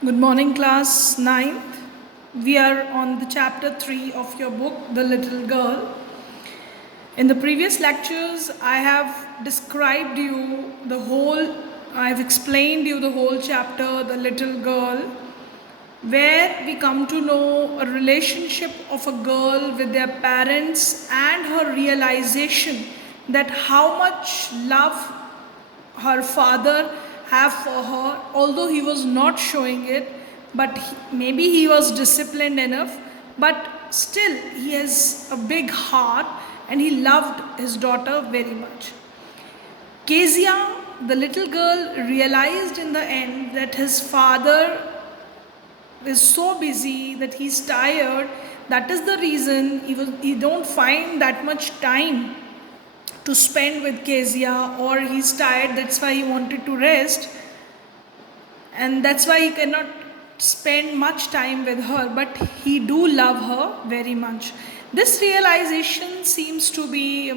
Good morning, class 9th. We are on the chapter 3 of your book, The Little Girl. In the previous lectures, I have explained you the whole chapter, The Little Girl, where we come to know a relationship of a girl with their parents and her realization that how much love her father have for her, although he was not showing it, but maybe he was disciplined enough, but still he has a big heart and he loved his daughter very much. Kezia, the little girl, realized in the end that his father is so busy that he's tired. That is the reason he don't find that much time to spend with Kezia, or he's tired, that's why he wanted to rest, and that's why he cannot spend much time with her, but he do love her very much. This realization seems to be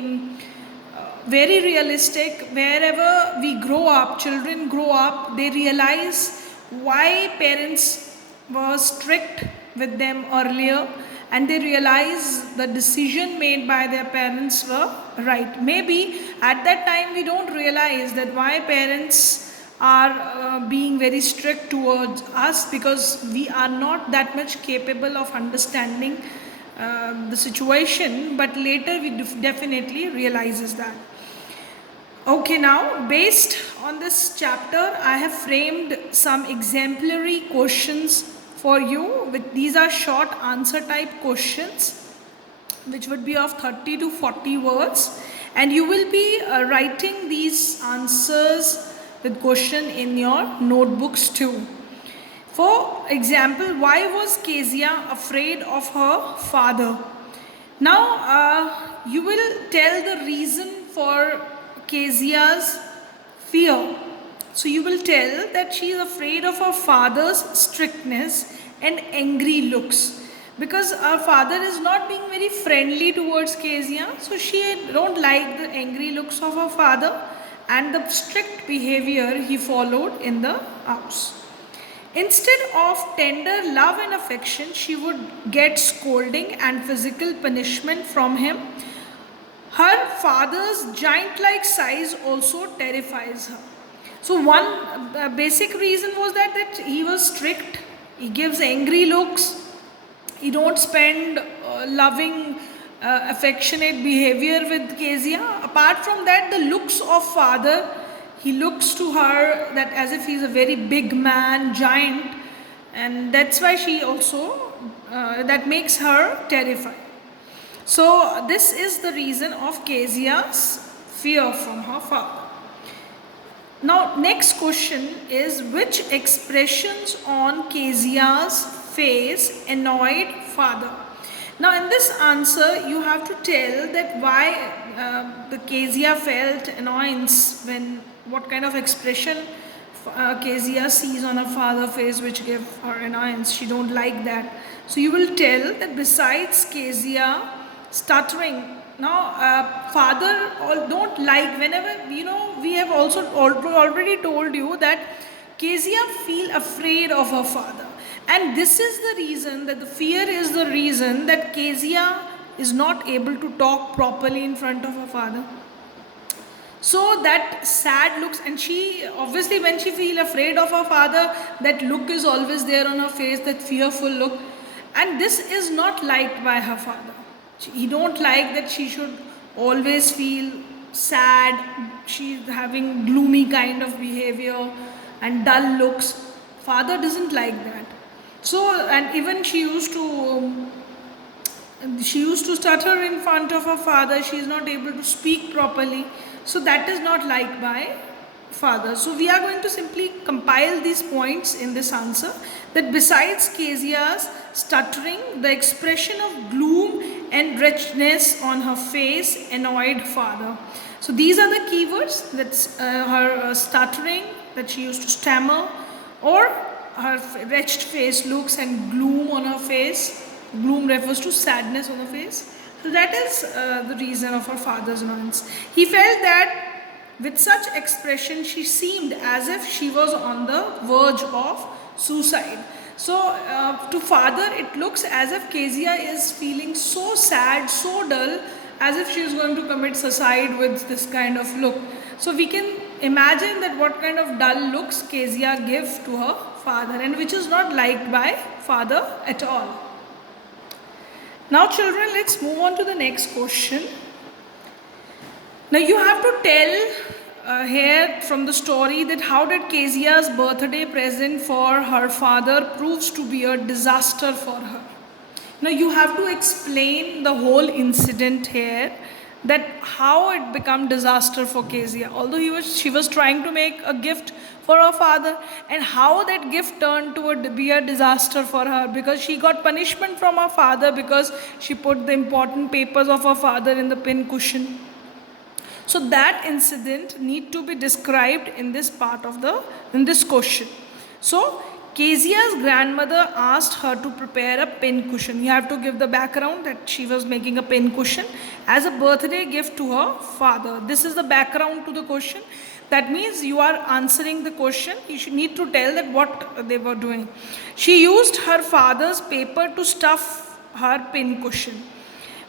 very realistic. Wherever we grow up, children grow up, they realize why parents were strict with them earlier, and they realize the decision made by their parents were right. Maybe at that time we don't realize that why parents are being very strict towards us, because we are not that much capable of understanding the situation, but later we definitely realizes that. Okay, now based on this chapter, I have framed some exemplary questions for you. These are short answer type questions which would be of 30 to 40 words, and you will be writing these answers with question in your notebooks too. For example, why was Kezia afraid of her father? Now you will tell the reason for Kezia's fear. So you will tell that she is afraid of her father's strictness and angry looks, because her father is not being very friendly towards Kezia, so she don't like the angry looks of her father and the strict behavior he followed in the house. Instead of tender love and affection, she would get scolding and physical punishment from him. Her father's giant-like size also terrifies her. So one basic reason was that he was strict, he gives angry looks, he don't spend loving, affectionate behavior with Kezia. Apart from that, the looks of father, he looks to her that as if he's a very big man, giant, and that's why she also, that makes her terrified. So this is the reason of Kezia's fear from her father. Now next question is, which expressions on Kezia's face annoyed father? Now in this answer you have to tell that why the Kezia felt annoyance, when what kind of expression Kezia sees on her father's face which gave her annoyance. She don't like that. So you will tell that besides Kezia stuttering, now father don't like, whenever we have also already told you that Kezia feel afraid of her father, and this is the reason, that the fear is the reason that Kezia is not able to talk properly in front of her father. So that sad looks, and she obviously, when she feel afraid of her father, that look is always there on her face, that fearful look, and this is not liked by her father. He don't like that she should always feel sad, she's having gloomy kind of behavior and dull looks. Father doesn't like that. So, and even she used to stutter in front of her father, she is not able to speak properly. So that is not liked by father. So we are going to simply compile these points in this answer, that besides Kezia's stuttering, the expression of gloom and wretchedness on her face annoyed father. So these are the keywords, that's her stuttering, that she used to stammer, or her wretched face looks and gloom on her face. Gloom refers to sadness on her face. So that is the reason of her father's annoyance. He felt that with such expression she seemed as if she was on the verge of suicide. So to father it looks as if Kezia is feeling so sad, so dull, as if she is going to commit suicide with this kind of look. So we can imagine that what kind of dull looks Kezia gives to her father, and which is not liked by father at all. Now children, let's move on to the next question. Now you have to tell here from the story that how did Kezia's birthday present for her father proves to be a disaster for her. Now you have to explain the whole incident here, that how it became disaster for Kezia. Although she was trying to make a gift for her father, and how that gift turned to be a disaster for her, because she got punishment from her father because she put the important papers of her father in the pin cushion. So that incident need to be described in this part of in this question. So Kezia's grandmother asked her to prepare a pin cushion. You have to give the background that she was making a pin cushion as a birthday gift to her father. This is the background to the question. That means you are answering the question. You should need to tell that what they were doing. She used her father's paper to stuff her pin cushion.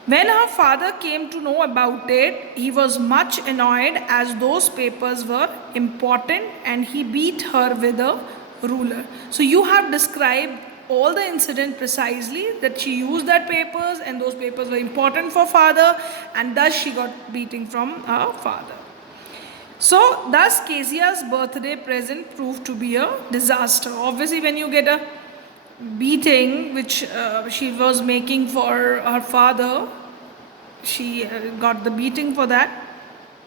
When her father came to know about it, he was much annoyed as those papers were important, and he beat her with a ruler. So you have described all the incident precisely, that she used that papers and those papers were important for father, and thus she got beating from her father. So thus Kezia's birthday present proved to be a disaster. Obviously when you get a beating which she was making for her father, she got the beating for that,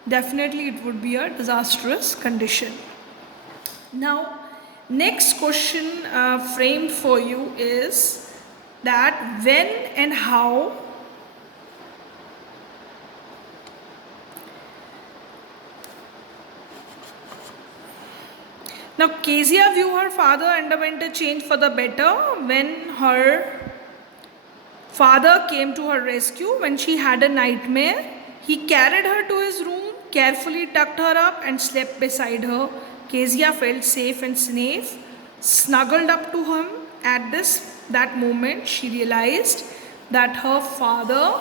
definitely it would be a disastrous condition. Now next question framed for you is that when and how now Kezia view her father underwent a change for the better when her father came to her rescue when she had a nightmare. He carried her to his room, carefully tucked her up and slept beside her. Kezia felt safe and snuggled up to him. At that moment, she realized that her father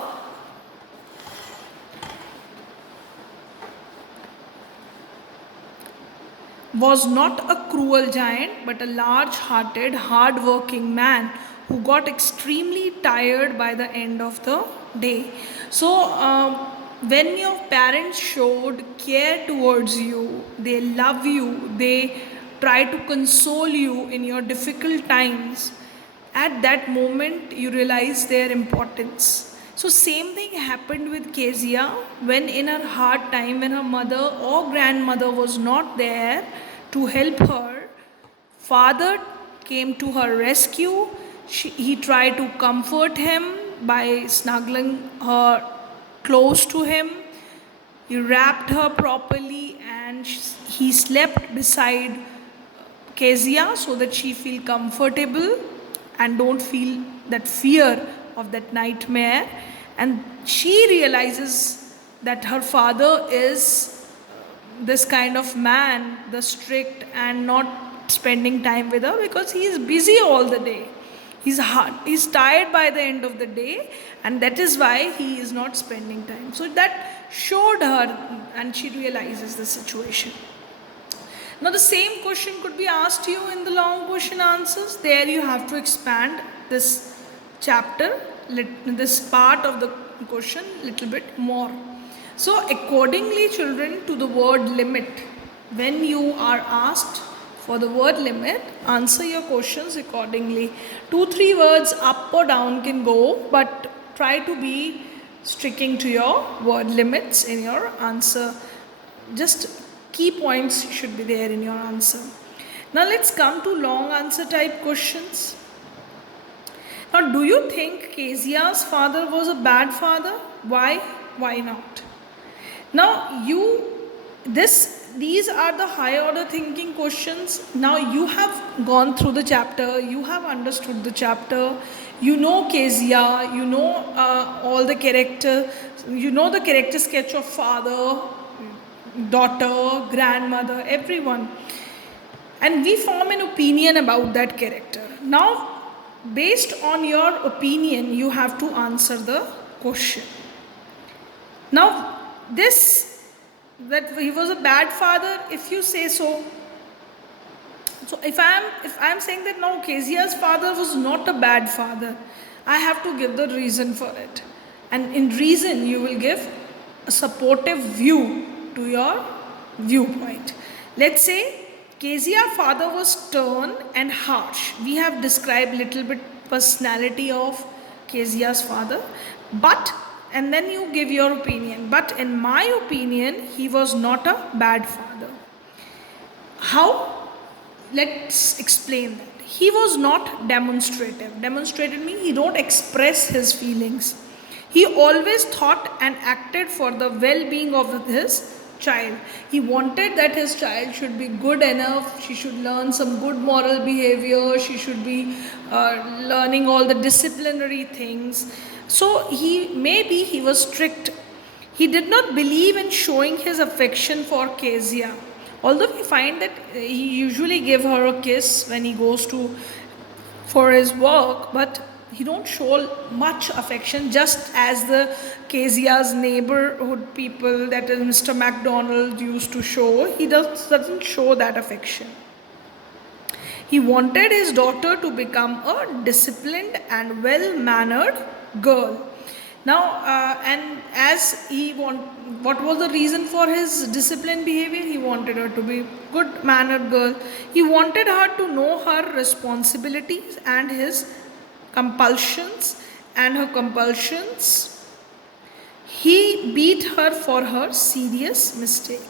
was not a cruel giant, but a large-hearted, hard-working man who got extremely tired by the end of the day. So, when your parents showed care towards you, they love you, they try to console you in your difficult times, at that moment you realize their importance. So same thing happened with Kezia when in her hard time, when her mother or grandmother was not there to help her, father came to her rescue. He tried to comfort him by snuggling her close to him. He wrapped her properly and he slept beside Kezia so that she feel comfortable and don't feel that fear of that nightmare. And she realizes that her father is this kind of man, the strict, and not spending time with her because he is busy all the day. He's tired by the end of the day, and that is why he is not spending time. So that showed her, and she realizes the situation. Now the same question could be asked to you in the long question answers. There you have to expand this chapter, this part of the question little bit more. So accordingly, children, to the word limit, when you are asked for the word limit, answer your questions accordingly. 2-3 words up or down can go, but try to be sticking to your word limits in your answer. Just key points should be there in your answer. Now let's come to long answer type questions. Now, do you think Kezia's father was a bad father? Why? Why not? Now these are the high order thinking questions. Now you have gone through the chapter, you have understood the chapter, you know Kezia, you know all the character, you know the character sketch of father, daughter, grandmother, everyone. and we form an opinion about that character. Now, based on your opinion, you have to answer the question. Now, this, that he was a bad father, if you say so, if I'm saying that no, Kezia's father was not a bad father, I have to give the reason for it. And in reason, you will give a supportive view to your viewpoint. Let's say Kezia's father was stern and harsh. We have described little bit personality of Kezia's father, but, and then you give your opinion. But in my opinion, he was not a bad father. How? Let's explain that. He was not demonstrative. Demonstrated means he don't express his feelings. He always thought and acted for the well-being of his child. He wanted that his child should be good enough, she should learn some good moral behavior, she should be learning all the disciplinary things. So he was strict. He did not believe in showing his affection for Kezia. Although we find that he usually gave her a kiss when he goes for his work, but he don't show much affection, just as the Kezia's neighborhood people, that is Mr. MacDonald, used to show. He doesn't show that affection. He wanted his daughter to become a disciplined and well-mannered girl. Now, and as what was the reason for his disciplined behavior? He wanted her to be good-mannered girl. He wanted her to know her responsibilities and his compulsions and her compulsions. He beat her for her serious mistake.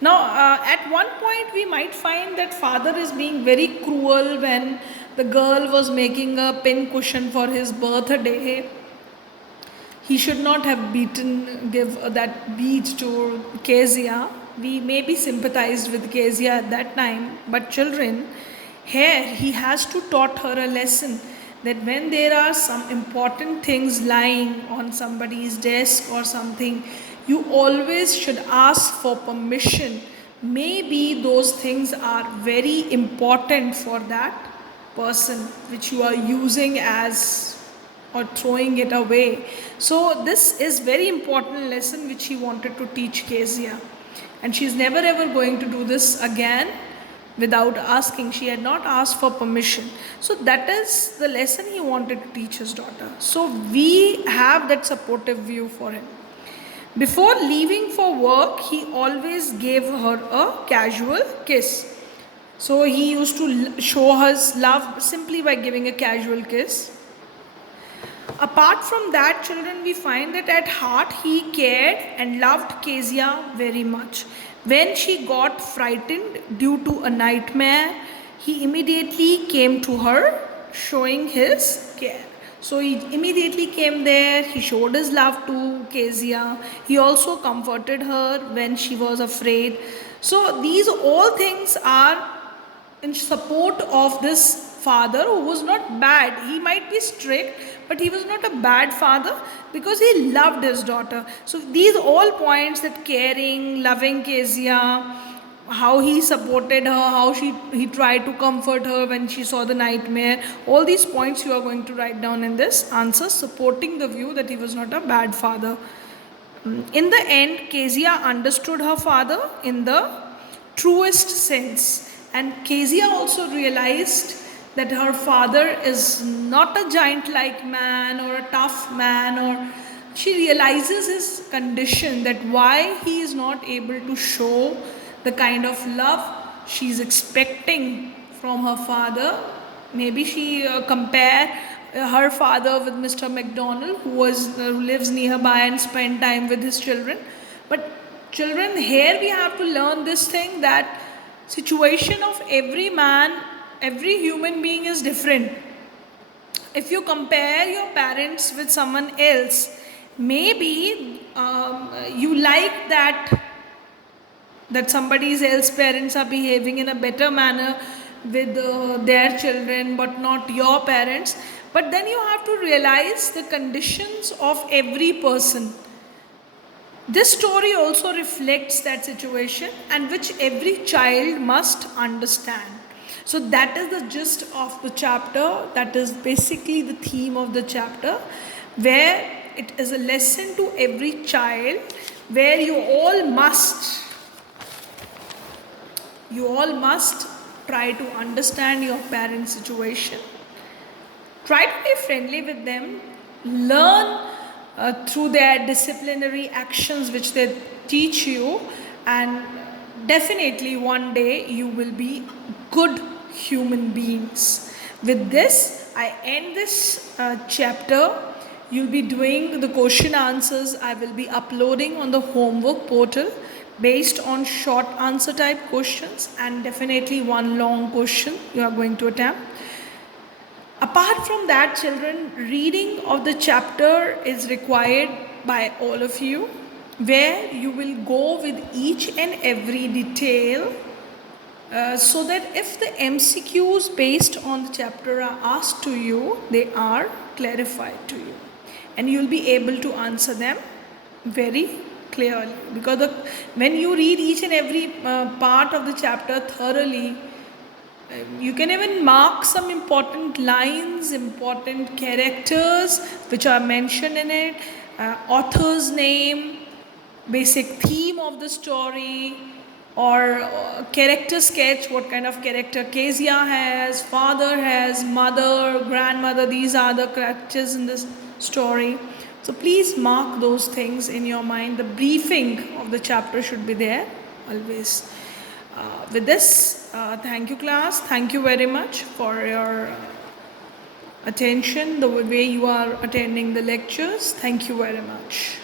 Now, at one point we might find that father is being very cruel when the girl was making a pin cushion for his birthday. He should not have give that beat to Kezia. We maybe sympathized with Kezia at that time, but children, here he has to taught her a lesson that when there are some important things lying on somebody's desk or something, you always should ask for permission. Maybe those things are very important for that person which you are using as or throwing it away. So this is very important lesson which he wanted to teach Kezia, and she is never ever going to do this again without asking. She had not asked for permission. So that is the lesson he wanted to teach his daughter. So we have that supportive view for him. Before leaving for work, he always gave her a casual kiss. So he used to show his love simply by giving a casual kiss. Apart from that, children, we find that at heart he cared and loved Kezia very much. When she got frightened due to a nightmare, he immediately came to her, showing his care. So he immediately came there, he showed his love to Kezia. He also comforted her when she was afraid. So these all things are in support of this father who was not bad. He might be strict, but he was not a bad father because he loved his daughter. So these all points, that caring, loving Kezia, how he supported her, how he tried to comfort her when she saw the nightmare, all these points you are going to write down in this answer, supporting the view that he was not a bad father. In the end, Kezia understood her father in the truest sense, and Kezia also realized that her father is not a giant-like man or a tough man, or she realizes his condition, that why he is not able to show the kind of love she is expecting from her father. Maybe she compare her father with Mr. MacDonald, who lives nearby and spend time with his children. But children, here we have to learn this thing, that situation of every man, every human being is different. If you compare your parents with someone else, maybe you like that somebody else's parents are behaving in a better manner with their children, but not your parents. But then you have to realize the conditions of every person. This story also reflects that situation, and which every child must understand. So that is the gist of the chapter. That is basically the theme of the chapter, where it is a lesson to every child, where you all must try to understand your parents' situation. Try to be friendly with them. Learn through their disciplinary actions which they teach you, and definitely one day you will be good human beings. With this, I end this chapter. You'll be doing the question answers. I will be uploading on the homework portal based on short answer type questions, and definitely one long question you are going to attempt. Apart from that, children, reading of the chapter is required by all of you, where you will go with each and every detail, so that if the MCQs based on the chapter are asked to you, they are clarified to you, and you'll be able to answer them very clearly. Because when you read each and every part of the chapter thoroughly, you can even mark some important lines, important characters which are mentioned in it, author's name, basic theme of the story, or character sketch, what kind of character Kezia has, father has, mother, grandmother, these are the characters in this story. So please mark those things in your mind. The briefing of the chapter should be there always. With this, thank you class. Thank you very much for your attention, the way you are attending the lectures. Thank you very much.